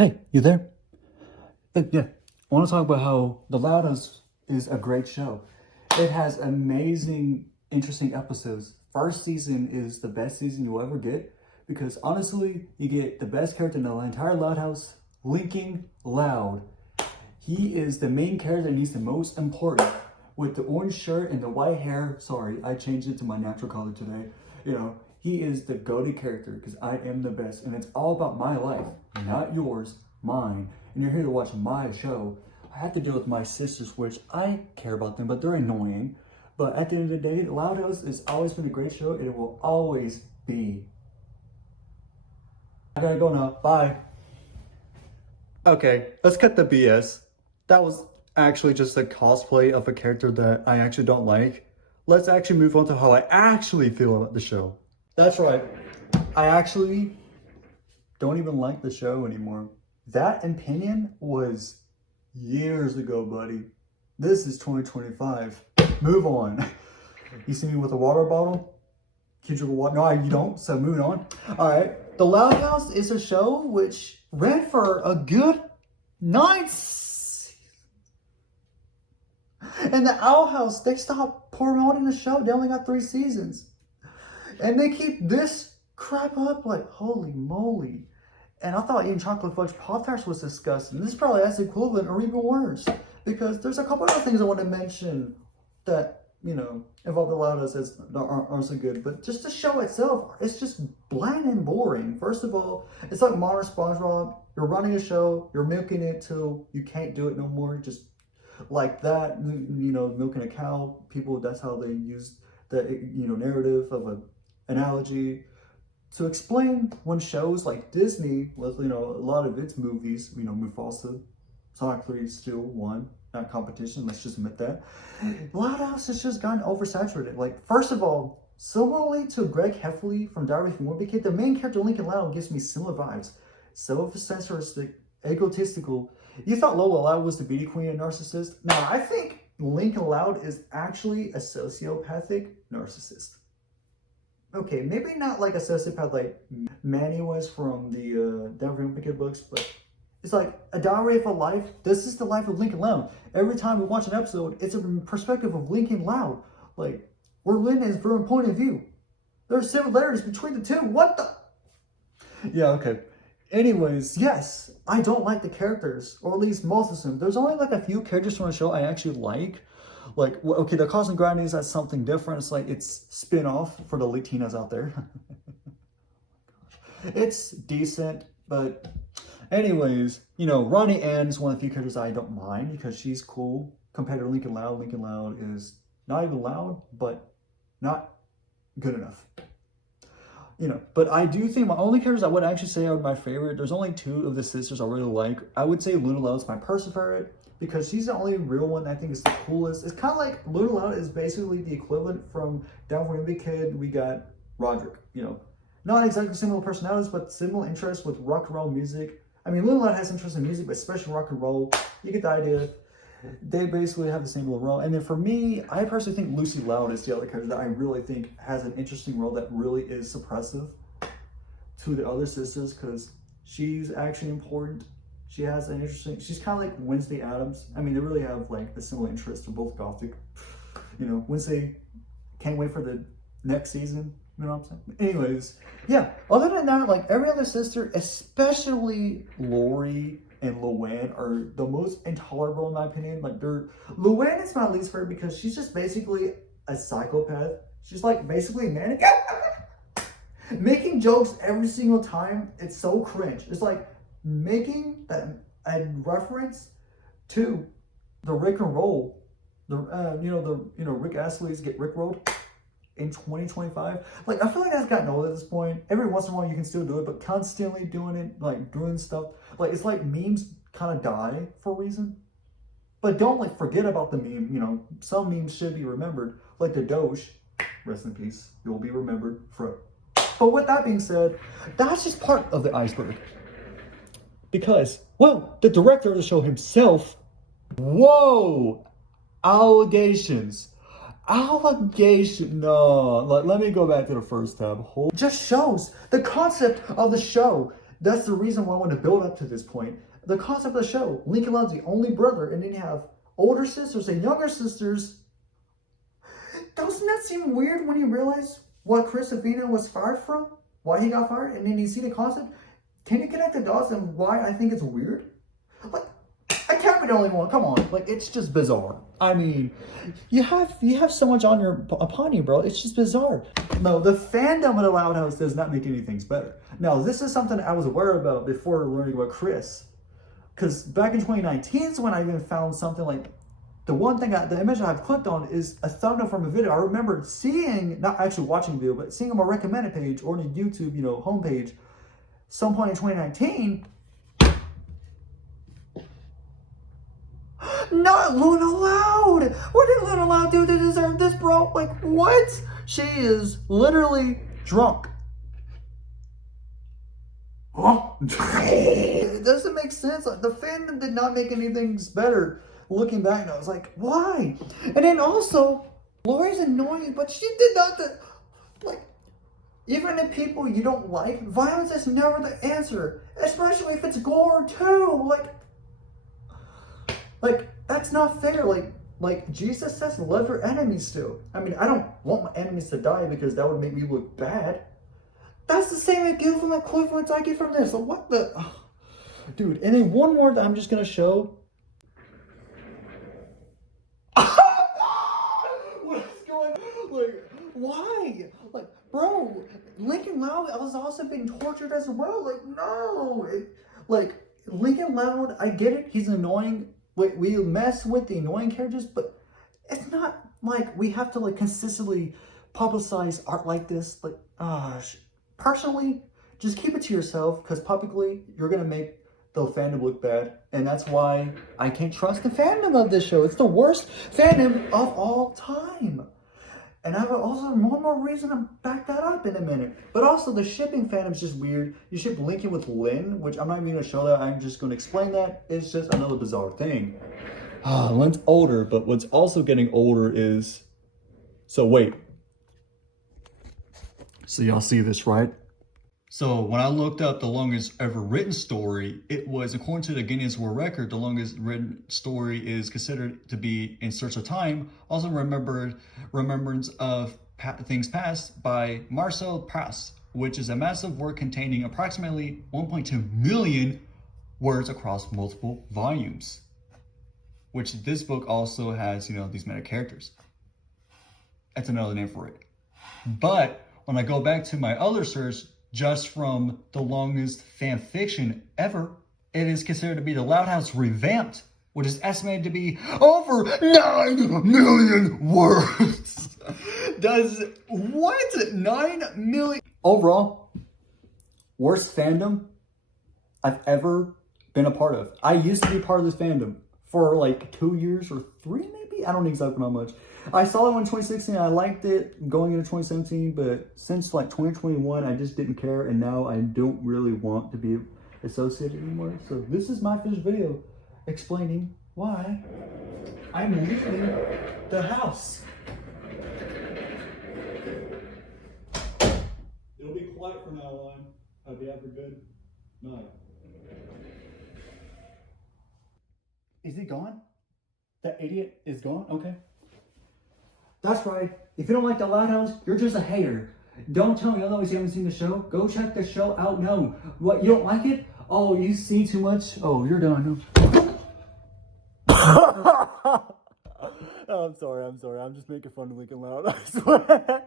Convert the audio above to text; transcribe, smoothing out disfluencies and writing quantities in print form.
Hey, you there? Yeah, I want to talk about how The Loud House is a great show. It has amazing, interesting episodes. First season is the best season you'll ever get because honestly, you get the best character in the entire Loud House, Lincoln Loud. He is the main character and he's the most important. With the orange shirt and the white hair, sorry, I changed it to my natural color today. He is the goated character because I am the best. And it's all about my life, not yours, mine. And you're here to watch my show. I have to deal with my sisters, which I care about them, but they're annoying. But at the end of the day, Loud House has always been a great show and it will always be. I gotta go now. Bye. Okay, let's cut the BS. That was actually just a cosplay of a character that I actually don't like. Let's actually move on to how I actually feel about the show. That's right. I actually don't even like the show anymore. That opinion was years ago, buddy. This is 2025. Move on. You see me with a water bottle? Can you drink water? No, you don't, so moving on. All right. The Loud House is a show which ran for a good 9 seasons. And the Owl House, they stopped promoting the show. They only got 3 seasons. And they keep this crap up like, holy moly. And I thought eating chocolate fudge Pop-Tarts was disgusting. This is probably as equivalent or even worse. Because there's a couple other things I want to mention that, involve the Loud House that aren't so good. But just the show itself, it's just bland and boring. First of all, it's like modern SpongeBob. You're running a show, you're milking it till you can't do it no more. Just like that, milking a cow. People, that's how they use the, narrative of an analogy to explain when shows like Disney, with a lot of its movies, Mufasa, Sonic 3 still won that competition. Let's just admit that. Loud House has just gotten oversaturated. Like, first of all, similarly to Greg Heffley from Diary of a Wimpy Kid, the main character Lincoln Loud gives me similar vibes. Self-censoristic, egotistical. You thought Lola Loud was the beauty queen and narcissist? No, I think Lincoln Loud is actually a sociopathic narcissist. Okay, maybe not like a sociopath like Manny was from the Diary of a Wimpy Kid books, but it's like a diary of a life. This is the life of Lincoln Loud. Every time we watch an episode, it's a perspective of Lincoln Loud. Like, we're living his very point of view. There are similarities between the two. What the? Yeah, okay. Anyways, yes, I don't like the characters, or at least most of them. There's only like a few characters from the show I actually like. Like, okay, the Cosmic Grannies, that's something different. It's like, it's spin-off for the Latinas out there. It's decent, but anyways, Ronnie Ann is one of the few characters I don't mind because she's cool compared to Lincoln Loud. Lincoln Loud is not even loud, but not good enough. But I do think my only characters I would actually say are my favorite. There's only 2 of the sisters I really like. I would say Luna Loud's my personal favorite because she's the only real one I think is the coolest. It's kind of like Luna Loud is basically the equivalent from Down for Wimpy Kid. We got Roderick, not exactly similar personalities, but similar interests with rock and roll music. I mean, Luna Loud has interest in music, but especially rock and roll. You get the idea. They basically have the same little role. And then for me, I personally think Lucy Loud is the other character that I really think has an interesting role that really is suppressive to the other sisters because she's actually important. She has an interesting, she's kind of like Wednesday Addams. I mean, they really have like a similar interest. They're both gothic. Wednesday, can't wait for the next season. You know what I'm saying? Anyways, yeah. Other than that, like every other sister, especially Lori and Luann, are the most intolerable in my opinion. Like, Luann is my least favorite because she's just basically a psychopath. She's like basically manic, making jokes every single time. It's so cringe. It's like making a reference to the Rick and Roll, Rick Astley's Get Rickrolled in 2025. Like, I feel like that's gotten old at this point. Every once in a while you can still do it, but constantly doing it, like doing stuff, like it's like memes kind of die for a reason. But don't like forget about the meme. Some memes should be remembered, like the Doge, rest in peace, you'll be remembered forever. But with that being said, that's just part of the iceberg. Because, well, the director of the show himself, whoa, allegations. No, let me go back to the first tab. Just shows the concept of the show. That's the reason why I want to build up to this point. The concept of the show, Lincoln Loud's the only brother, and then you have older sisters and younger sisters. Doesn't that seem weird when you realize what Chris Avina was fired from? Why he got fired? And then you see the concept? Can you connect the dots and why I think it's weird? Like, I can't be the only one. Come on. Like, it's just bizarre. I mean, you have so much upon you, bro. It's just bizarre. No, the fandom of the Loud House does not make any things better. Now, this is something I was aware about before learning about Chris. Because back in 2019 is when I even found something like, the image I've clicked on is a thumbnail from a video. I remember seeing, not actually watching the video, but seeing on my recommended page or on the YouTube, homepage, some point in 2019. Not Luna Loud! What did Luna Loud do to deserve this, bro? Like, what? She is literally drunk. Huh? It doesn't make sense. Like, the fandom did not make anything better. Looking back, I was like, why? And then also, Lori's annoying, but she did not, like, even if people you don't like, violence is never the answer. Especially if it's gore, too. Like, that's not fair. Like Jesus says, love your enemies still. I mean, I don't want my enemies to die because that would make me look bad. That's the same equivalent I get from this. So what the... Dude, and then one more that I'm just going to show. What's going on? Like, why? Like, bro, Lincoln Loud has also been tortured as well. Like, no. Lincoln Loud, I get it. He's annoying. We mess with the annoying characters, but it's not like we have to, like, consistently publicize art like this. Like, personally, just keep it to yourself, because publicly, you're going to make the fandom look bad, and that's why I can't trust the fandom of this show. It's the worst fandom of all time. And I have also one more reason to back that up in a minute. But also, the shipping fandom's just weird. You ship Lincoln with Lynn, which I'm not even going to show that. I'm just going to explain that. It's just another bizarre thing. Lynn's older, but what's also getting older is... So, wait. So, y'all see this, right? So when I looked up the longest ever written story, it was, according to the Guinness World Record, the longest written story is considered to be In Search of Time, also Remembrance of Things Past by Marcel Proust, which is a massive work containing approximately 1.2 million words across multiple volumes. Which this book also has, these meta characters. That's another name for it. But when I go back to my other search, just from the longest fan fiction ever, it is considered to be The Loud House Revamped, which is estimated to be over 9 million words. Does what? 9 million? Overall, worst fandom I've ever been a part of. I used to be part of this fandom for like 2 years or 3 maybe? I don't know exactly how much. I saw it in 2016, I liked it going into 2017, but since like 2021, I just didn't care, and now I don't really want to be associated anymore. So this is my first video explaining why I'm leaving the house. It'll be quiet from now on. Hope you have a good night. Is he gone? That idiot is gone? Okay. That's right. If you don't like The Loud House, you're just a hater. Don't tell me otherwise you haven't seen the show. Go check the show out now. What, you don't like it? Oh, you see too much? Oh, you're done. Oh, I'm sorry. I'm just making fun of Lincoln Loud. I swear.